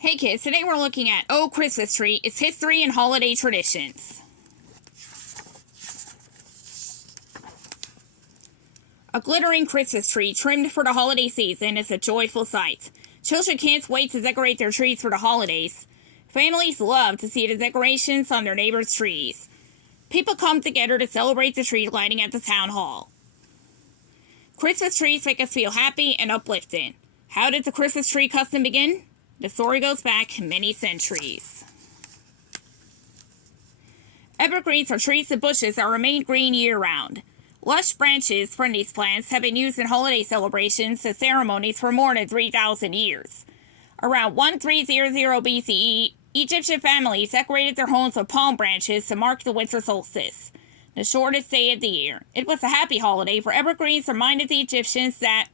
Hey kids, today we're looking at Oh Christmas Tree, its history and holiday traditions. A glittering Christmas tree trimmed for the holiday season is a joyful sight. Children can't wait to decorate their trees for the holidays. Families love to see the decorations on their neighbors' trees. People come together to celebrate the tree lighting at the town hall. Christmas trees make us feel happy and uplifted. How did the Christmas tree custom begin? The story goes back many centuries. Evergreens are trees and bushes that remain green year-round. Lush branches from these plants have been used in holiday celebrations and ceremonies for more than 3,000 years. Around 1300 BCE, Egyptian families decorated their homes with palm branches to mark the winter solstice, the shortest day of the year. It was a happy holiday, for evergreens reminded the Egyptians that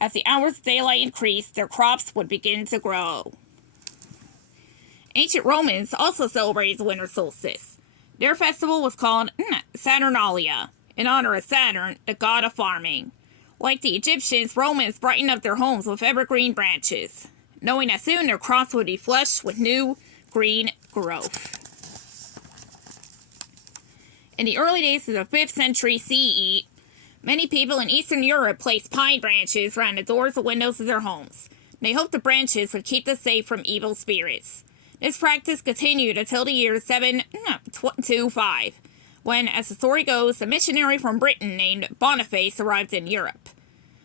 as the hours of daylight increased, their crops would begin to grow. Ancient Romans also celebrated the winter solstice. Their festival was called Saturnalia, in honor of Saturn, the god of farming. Like the Egyptians, Romans brightened up their homes with evergreen branches, knowing that soon their crops would be flushed with new green growth. In the early days of the 5th century CE, many people in Eastern Europe placed pine branches around the doors and windows of their homes. They hoped the branches would keep them safe from evil spirits. This practice continued until the year 725, when, as the story goes, a missionary from Britain named Boniface arrived in Europe.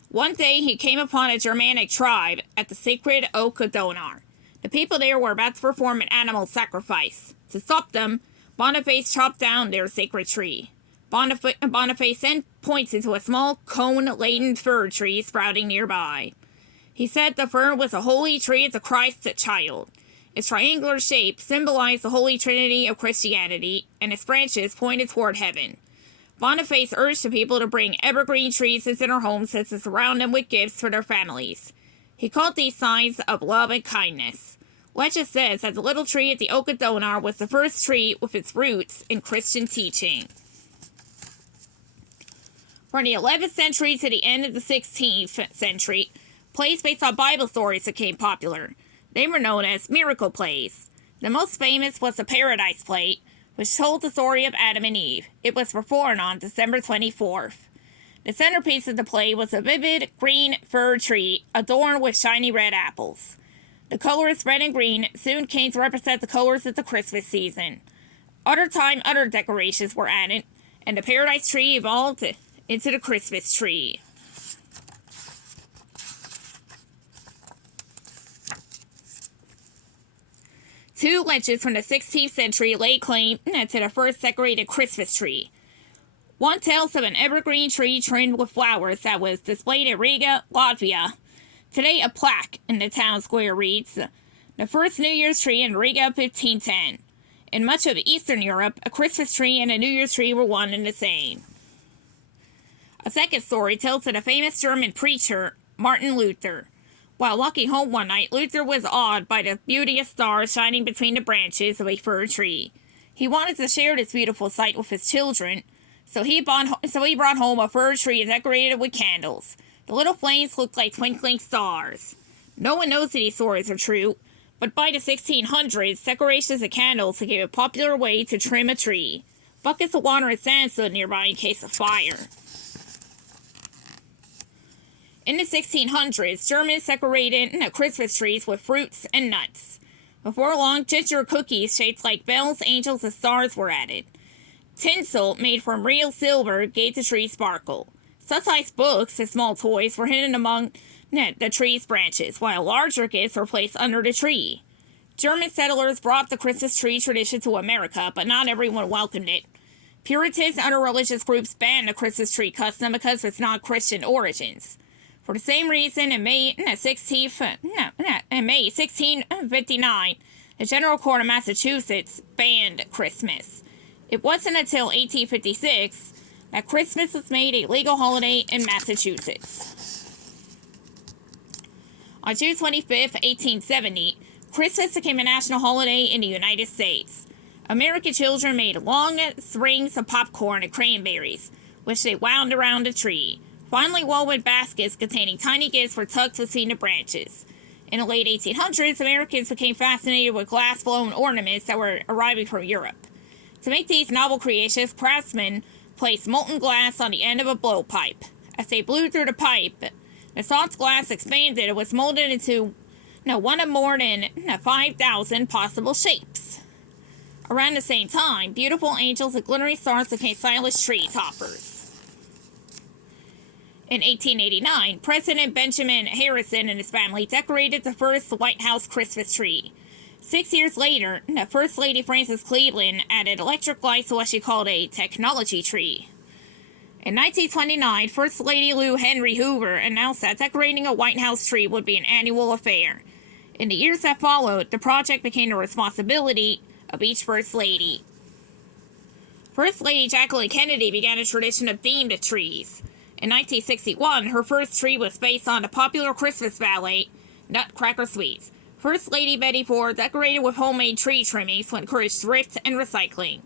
One day he came upon a Germanic tribe at the sacred Oak of Donar. The people there were about to perform an animal sacrifice. To stop them, Boniface chopped down their sacred tree. Boniface then pointed to a small cone-laden fir tree sprouting nearby. He said the fir was a holy tree of the Christ child. Its triangular shape symbolized the Holy Trinity of Christianity, and its branches pointed toward heaven. Boniface urged the people to bring evergreen trees into their homes and to surround them with gifts for their families. He called these signs of love and kindness. Legend says that the little tree at the Oak of Donar was the first tree with its roots in Christian teaching. From the 11th century to the end of the 16th century, plays based on Bible stories became popular. They were known as miracle plays. The most famous was the Paradise Play, which told the story of Adam and Eve. It was performed on December 24th. The centerpiece of the play was a vivid green fir tree adorned with shiny red apples. The colors red and green soon came to represent the colors of the Christmas season. Other decorations were added, and the Paradise Tree evolved into the Christmas tree. Two legends from the 16th century lay claim to the first decorated Christmas tree. One tells of an evergreen tree trimmed with flowers that was displayed at Riga, Latvia. Today, a plaque in the town square reads, "The first New Year's tree in Riga, 1510. In much of Eastern Europe, a Christmas tree and a New Year's tree were one and the same." A second story tells of the famous German preacher, Martin Luther. While walking home one night, Luther was awed by the beauty of stars shining between the branches of a fir tree. He wanted to share this beautiful sight with his children, so he brought home a fir tree decorated with candles. The little flames looked like twinkling stars. No one knows that these stories are true, but by the 1600s, decorations of candles became a popular way to trim a tree. Buckets of water and sand stood nearby in case of fire. In the 1600s, Germans decorated Christmas trees with fruits and nuts. Before long, ginger cookies shaped like bells, angels, and stars were added. Tinsel made from real silver gave the tree sparkle. Such-sized books and small toys were hidden among the tree's branches, while larger gifts were placed under the tree. German settlers brought the Christmas tree tradition to America, but not everyone welcomed it. Puritans and other religious groups banned the Christmas tree custom because of its non-Christian origins. For the same reason, in May 1659, the General Court of Massachusetts banned Christmas. It wasn't until 1856 that Christmas was made a legal holiday in Massachusetts. On June 25, 1870, Christmas became a national holiday in the United States. American children made long strings of popcorn and cranberries, which they wound around the tree. Finely woven baskets containing tiny gifts were tucked between the branches. In the late 1800s, Americans became fascinated with glass-blown ornaments that were arriving from Europe. To make these novel creations, craftsmen placed molten glass on the end of a blowpipe. As they blew through the pipe, the soft glass expanded and was molded into one of more than 5,000 possible shapes. Around the same time, beautiful angels and glittering stars became stylish tree toppers. In 1889, President Benjamin Harrison and his family decorated the first White House Christmas tree. 6 years later, First Lady Frances Cleveland added electric lights to what she called a technology tree. In 1929, First Lady Lou Henry Hoover announced that decorating a White House tree would be an annual affair. In the years that followed, the project became the responsibility of each First Lady. First Lady Jacqueline Kennedy began a tradition of themed trees. In 1961, her first tree was based on the popular Christmas ballet, Nutcracker Suite. First Lady Betty Ford decorated with homemade tree trimmings to encourage thrift and recycling.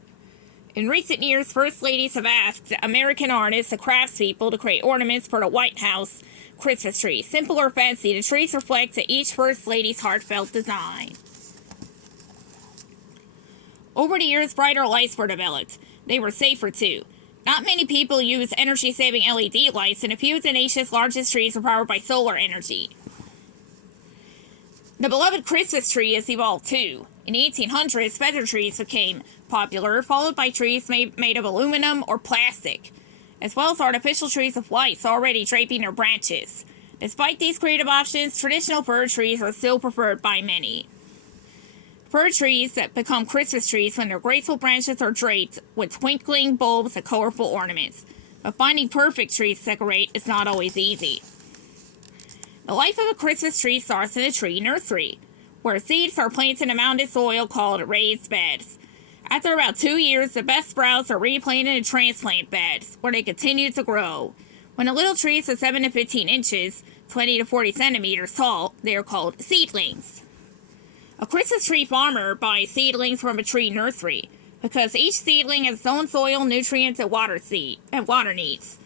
In recent years, First Ladies have asked American artists and craftspeople to create ornaments for the White House Christmas tree. Simple or fancy, the trees reflect to each First Lady's heartfelt design. Over the years, brighter lights were developed. They were safer, too. Not many people use energy-saving LED lights, and a few of the nation's largest trees are powered by solar energy. The beloved Christmas tree has evolved, too. In the 1800s, feather trees became popular, followed by trees made of aluminum or plastic, as well as artificial trees with lights already draping their branches. Despite these creative options, traditional fir trees are still preferred by many. Fir trees that become Christmas trees when their graceful branches are draped with twinkling bulbs and colorful ornaments. But finding perfect trees to decorate is not always easy. The life of a Christmas tree starts in a tree nursery, where seeds are planted in a mounded soil called raised beds. After about 2 years, the best sprouts are replanted in transplant beds, where they continue to grow. When the little trees are 7 to 15 inches, 20 to 40 centimeters tall, they are called seedlings. A Christmas tree farmer buys seedlings from a tree nursery, because each seedling has its own soil, nutrients, and water needs.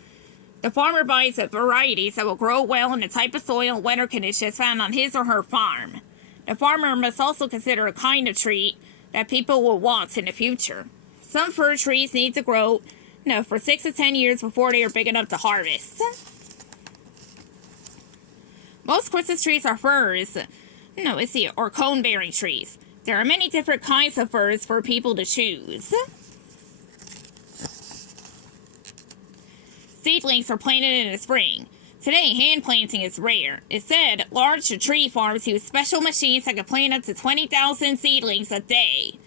The farmer buys varieties that will grow well in the type of soil and weather conditions found on his or her farm. The farmer must also consider a kind of tree that people will want in the future. Some fir trees need to grow for 6 to 10 years before they are big enough to harvest. Most Christmas trees are firs, or cone-bearing trees. There are many different kinds of firs for people to choose. Seedlings are planted in the spring. Today, hand planting is rare. Instead, large tree farms use special machines that can plant up to 20,000 seedlings a day.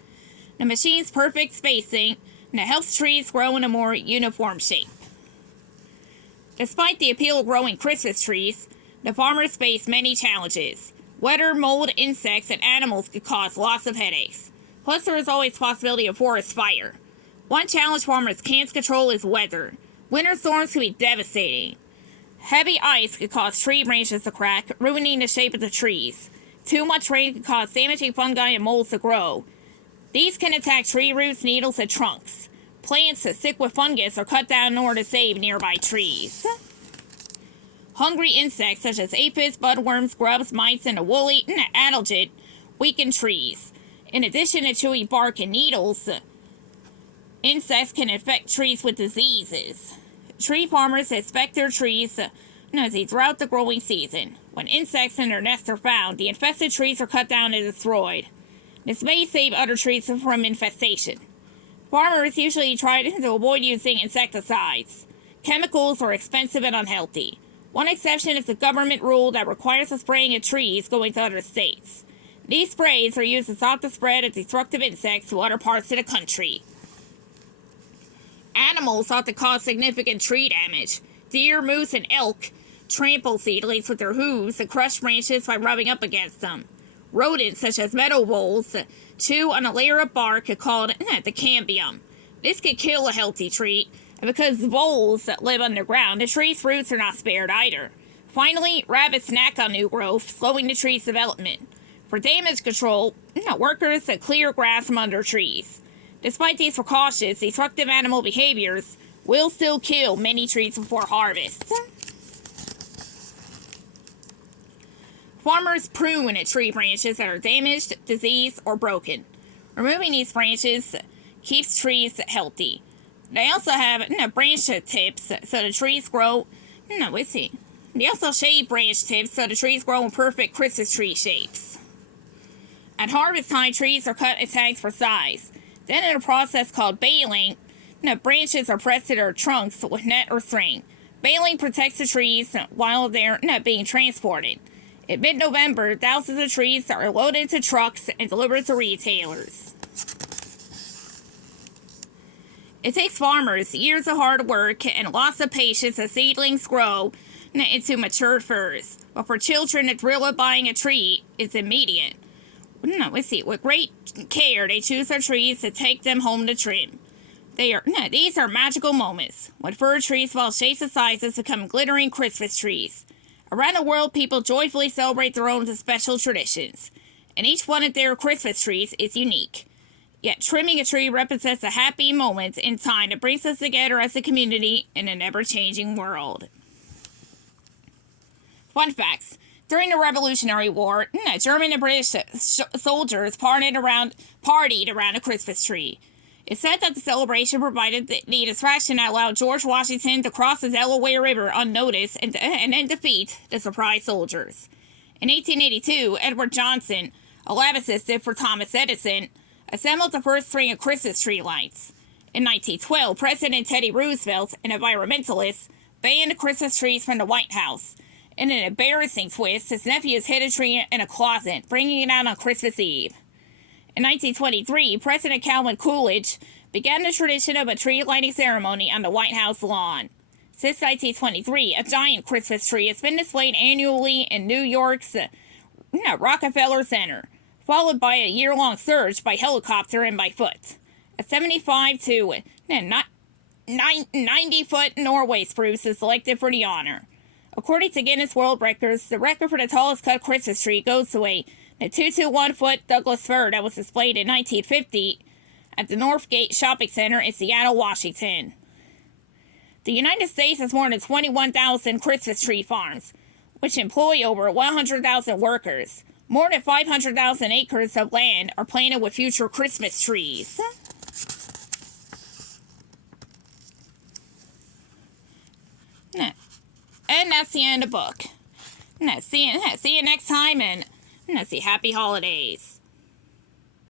The machine's perfect spacing helps trees grow in a more uniform shape. Despite the appeal of growing Christmas trees, the farmers face many challenges. Weather, mold, insects, and animals could cause lots of headaches. Plus, there is always the possibility of forest fire. One challenge farmers can't control is weather. Winter storms can be devastating. Heavy ice could cause tree branches to crack, ruining the shape of the trees. Too much rain can cause damaging fungi and molds to grow. These can attack tree roots, needles, and trunks. Plants that sick with fungus are cut down in order to save nearby trees. Hungry insects such as aphids, budworms, grubs, mites, and a woolly adelgid weaken trees. In addition to chewing bark and needles, insects can infect trees with diseases. Tree farmers inspect their trees throughout the growing season. When insects in their nests are found, the infested trees are cut down and destroyed. This may save other trees from infestation. Farmers usually try to avoid using insecticides. Chemicals are expensive and unhealthy. One exception is the government rule that requires the spraying of trees going to other states. These sprays are used to stop the spread of destructive insects to other parts of the country. Animals thought to cause significant tree damage. Deer, moose, and elk trample seedlings with their hooves and crush branches by rubbing up against them. Rodents, such as meadow voles, chew on a layer of bark called the cambium. This could kill a healthy tree, and because voles live underground, the tree's roots are not spared either. Finally, rabbits snack on new growth, slowing the tree's development. For damage control, workers clear grass from under trees. Despite these precautions, destructive animal behaviors will still kill many trees before harvest. Farmers prune tree branches that are damaged, diseased, or broken. Removing these branches keeps trees healthy. They also have branch tips so the trees grow. They also shave branch tips so the trees grow in perfect Christmas tree shapes. At harvest time, trees are cut and tagged for size. Then, in a process called baling, branches are pressed to their trunks with net or string. Baling protects the trees while they're being transported. In mid-November, thousands of trees are loaded into trucks and delivered to retailers. It takes farmers years of hard work and lots of patience as seedlings grow into mature firs. But for children, the thrill of buying a tree is immediate. With great care, they choose their trees to take them home to trim. These are magical moments, when fir trees of all shapes and sizes become glittering Christmas trees. Around the world, people joyfully celebrate their own special traditions, and each one of their Christmas trees is unique. Yet trimming a tree represents a happy moment in time that brings us together as a community in an ever-changing world. Fun facts. During the Revolutionary War, German and British soldiers partied around a Christmas tree. It's said that the celebration provided the distraction that allowed George Washington to cross the Delaware River unnoticed and then defeat the surprised soldiers. In 1882, Edward Johnson, a lab assistant for Thomas Edison, assembled the first string of Christmas tree lights. In 1912, President Teddy Roosevelt, an environmentalist, banned Christmas trees from the White House. In an embarrassing twist, his nephews hid a tree in a closet, bringing it out on Christmas Eve. In 1923, President Calvin Coolidge began the tradition of a tree lighting ceremony on the White House lawn. Since 1923, a giant Christmas tree has been displayed annually in New York's Rockefeller Center, followed by a year-long search by helicopter and by foot. A 75 to 90-foot Norway spruce is selected for the honor. According to Guinness World Records, the record for the tallest cut Christmas tree goes to a 221-foot Douglas fir that was displayed in 1950 at the Northgate Shopping Center in Seattle, Washington. The United States has more than 21,000 Christmas tree farms, which employ over 100,000 workers. More than 500,000 acres of land are planted with future Christmas trees. And that's the end of the book. See you next time, and happy holidays.